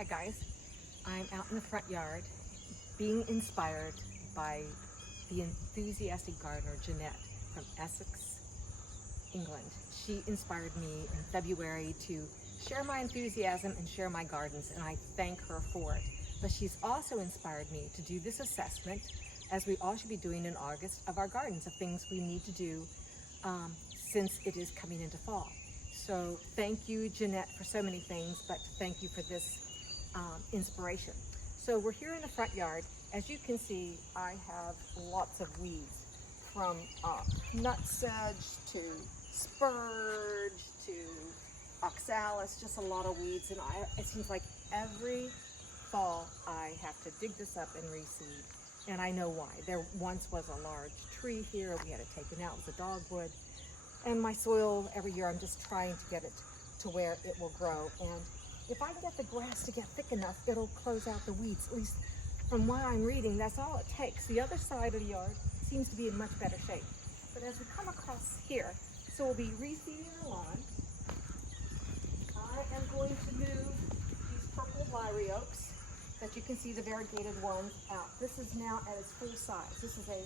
Hi guys, I'm out in the front yard being inspired by the enthusiastic gardener Jeanette from Essex, England. She inspired me in February to share my enthusiasm and share my gardens, and I thank her for it. But she's also inspired me to do this assessment, as we all should be doing in August, of our gardens, of things we need to do since it is coming into fall. So thank you, Jeanette, for so many things, but thank you for this inspiration. So we're here in the front yard. As you can see, I have lots of weeds, from nutsedge to spurge to oxalis, just a lot of weeds. And it seems like every fall I have to dig this up and reseed. And I know why. There once was a large tree here. We had it taken out. It was a dogwood. And my soil, every year, I'm just trying to get it to where it will grow. And if I can get the grass to get thick enough, it'll close out the weeds. At least from what I'm reading, that's all it takes. The other side of the yard seems to be in much better shape. But as we come across here, so we'll be reseeding the lawn. I am going to move these purple lyre oaks that you can see, the variegated ones, out. This is now at its full size. This is a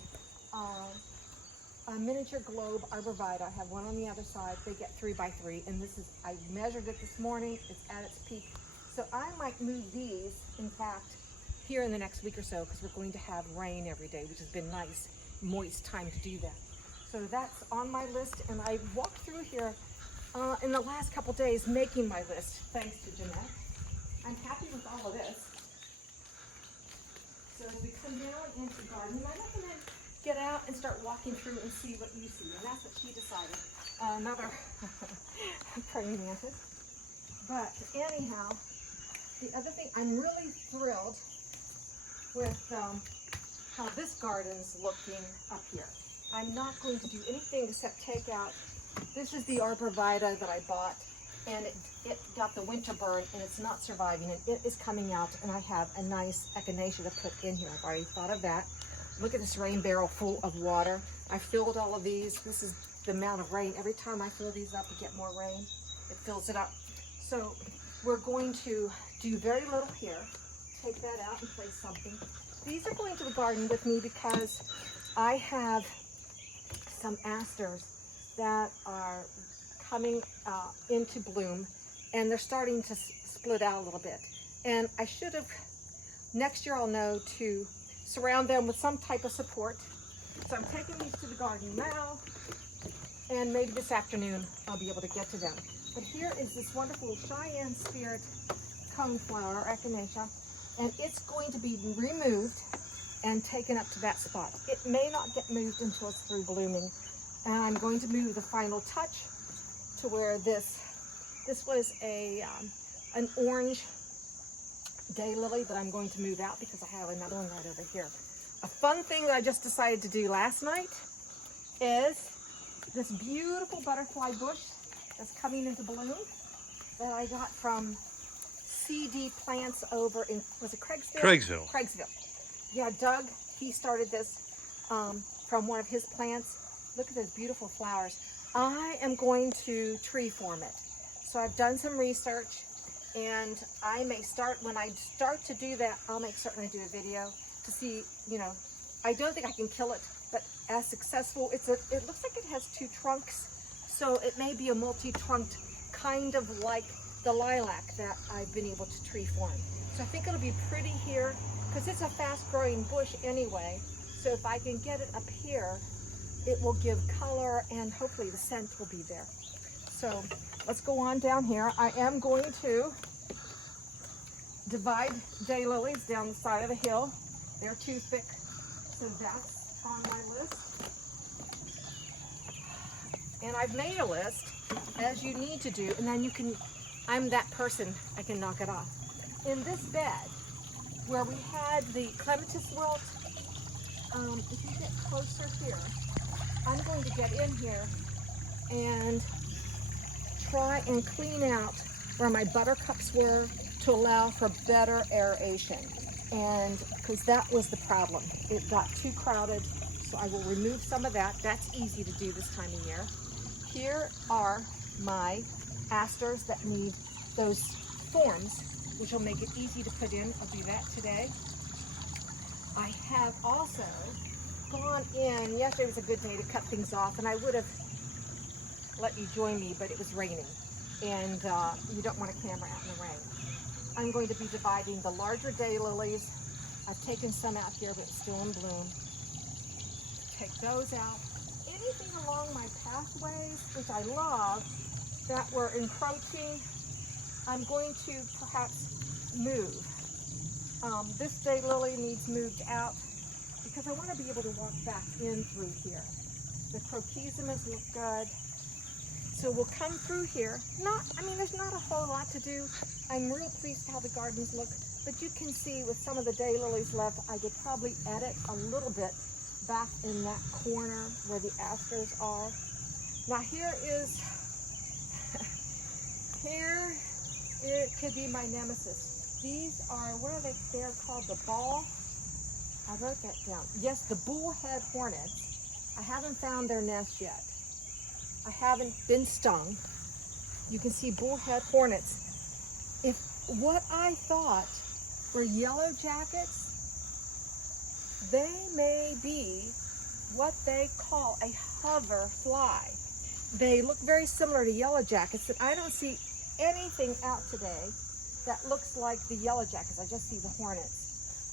miniature globe arborvitae. I have one on the other side. They get 3 by 3, and this is, I measured it this morning. It's at its peak. So I might move these, in fact, here in the next week or so, because we're going to have rain every day, which has been nice, moist time to do that. So that's on my list, and I walked through here in the last couple days making my list, thanks to Jeanette. I'm happy with all of this. So as we come down into the garden, I recommend get out and start walking through and see what you see. And that's what she decided. Another praying mantis. But anyhow, the other thing, I'm really thrilled with how this garden's looking up here. I'm not going to do anything except take out, this is the arborvitae that I bought, and it got the winter burn and it's not surviving, and it is coming out, and I have a nice echinacea to put in here. I've already thought of that. Look at this rain barrel full of water. I filled all of these. This is the amount of rain. Every time I fill these up to get more rain, it fills it up. So we're going to do very little here. Take that out and place something. These are going to the garden with me because I have some asters that are coming into bloom, and they're starting to split out a little bit. And I should have, next year I'll know to surround them with some type of support. So I'm taking these to the garden now, and maybe this afternoon I'll be able to get to them. But here is this wonderful Cheyenne Spirit coneflower, or echinacea, and it's going to be removed and taken up to that spot. It may not get moved until it's through blooming, and I'm going to move the final touch to where this was an orange daylily that I'm going to move out because I have another one right over here. A fun thing that I just decided to do last night is this beautiful butterfly bush that's coming into bloom that I got from CD Plants over in, was it Craigsville? Craigsville. Craigsville. Yeah, Doug, he started this from one of his plants. Look at those beautiful flowers. I am going to tree form it. So I've done some research, and I may start, when I start to do that, I'll make certain I do a video to see, you know, I don't think I can kill it, but as successful, it looks like it has 2 trunks, so it may be a multi-trunked, kind of like the lilac that I've been able to tree form. So I think it'll be pretty here, because it's a fast-growing bush anyway, so if I can get it up here, it will give color, and hopefully the scent will be there. So let's go on down here. I am going to divide daylilies down the side of the hill. They're too thick, so that's on my list. And I've made a list, as you need to do, and then you can, I'm that person, I can knock it off. In this bed, where we had the clematis wilt, if you get closer here, I'm going to get in here and try and clean out where my buttercups were to allow for better aeration. And because that was the problem, it got too crowded, so I will remove some of that. That's easy to do this time of year. Here are my asters that need those forms which will make it easy to put in. I'll do that today. I have also gone in, yesterday was a good day to cut things off, and I would have let you join me, but it was raining, and you don't want a camera out in the rain. I'm going to be dividing the larger daylilies. I've taken some out here, but it's still in bloom. Take those out. Anything along my pathways, which I love, that were encroaching, I'm going to perhaps move. This daylily needs moved out because I want to be able to walk back in through here. The croquisimas look good. So we'll come through here. There's not a whole lot to do. I'm real pleased how the gardens look, but you can see with some of the daylilies left, I could probably edit a little bit back in that corner where the asters are. Now here it could be my nemesis. These are, what are they? They're called the I wrote that down. Yes, the Bullhead Hornets. I haven't found their nest yet. I haven't been stung. You can see Bullhead Hornets. If what I thought were yellow jackets, they may be what they call a hover fly. They look very similar to yellow jackets, but I don't see anything out today that looks like the yellow jackets. I just see the hornets.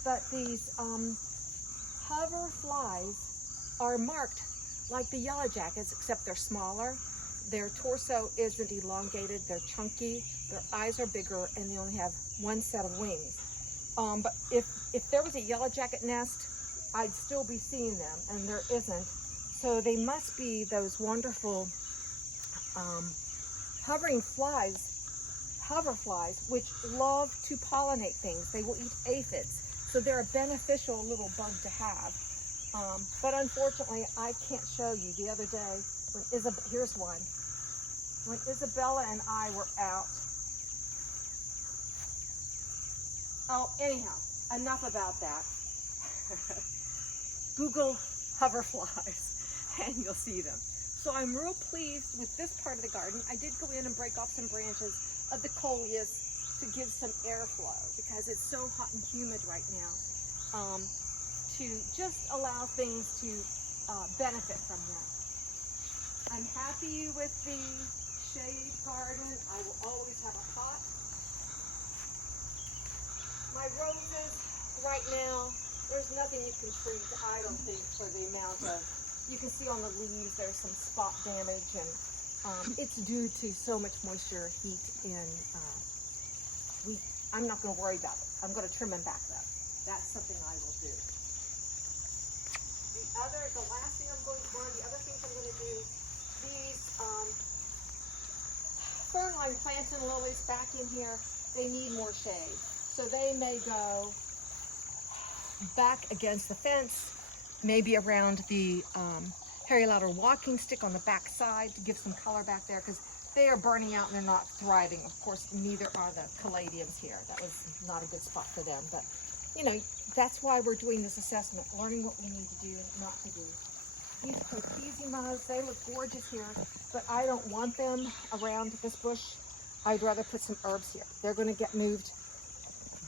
But these hover flies are marked like the yellow jackets, except they're smaller. Their torso isn't elongated, they're chunky, their eyes are bigger, and they only have one set of wings. But if there was a yellow jacket nest, I'd still be seeing them, and there isn't. So they must be those wonderful hovering flies, hover flies, which love to pollinate things. They will eat aphids. So they're a beneficial little bug to have. But unfortunately, I can't show you. The other day, here's one. When Isabella and I were out. Oh, anyhow, enough about that. Google hover flies and you'll see them. So I'm real pleased with this part of the garden. I did go in and break off some branches of the coleus to give some airflow because it's so hot and humid right now. To just allow things to benefit from that. I'm happy with the shade garden. I will always have a pot. My roses right now, there's nothing you can treat, I don't think, for the amount of, you can see on the leaves there's some spot damage, and it's due to so much moisture, heat, and I'm not going to worry about it. I'm going to trim them back though. That's something I will do. The last thing one of the other things I'm going to do, these fern-line plantain lilies back in here, they need more shade. So they may go back against the fence, maybe around the Harry Lauder walking stick on the back side to give some color back there, because they are burning out and they're not thriving. Of course, neither are the caladiums here. That was not a good spot for them, but you know, that's why we're doing this assessment, learning what we need to do and not to do. These croquisimas, they look gorgeous here, but I don't want them around this bush. I'd rather put some herbs here. They're going to get moved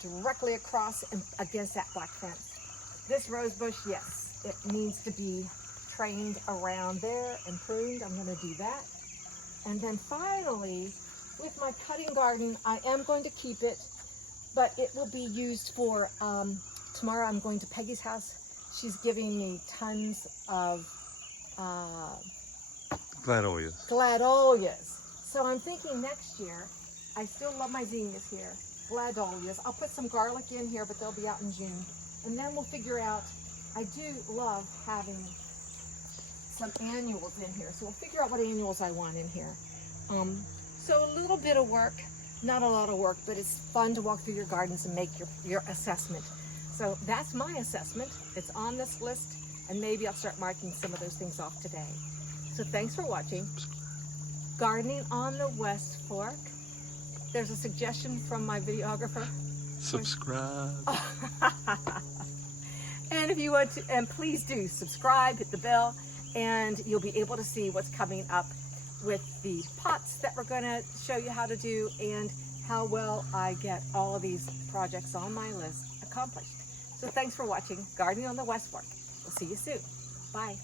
directly across and against that black fence. This rose bush, yes, it needs to be trained around there and pruned. I'm going to do that. And then finally, with my cutting garden, I am going to keep it, but it will be used for, tomorrow I'm going to Peggy's house. She's giving me tons of gladolias. So I'm thinking next year, I still love my zinnias here, gladolias. I'll put some garlic in here, but they'll be out in June. And then we'll figure out, I do love having some annuals in here. So we'll figure out what annuals I want in here. So a little bit of work, not a lot of work, but it's fun to walk through your gardens and make your assessment. So that's my assessment. It's on this list, and maybe I'll start marking some of those things off today. So thanks for watching. Gardening on the West Fork. There's a suggestion from my videographer. Subscribe. And if you want to, and please do subscribe, hit the bell, and you'll be able to see what's coming up with the pots that we're going to show you how to do, and how well I get all of these projects on my list accomplished. So thanks for watching Gardening on the West Fork. We'll see you soon. Bye.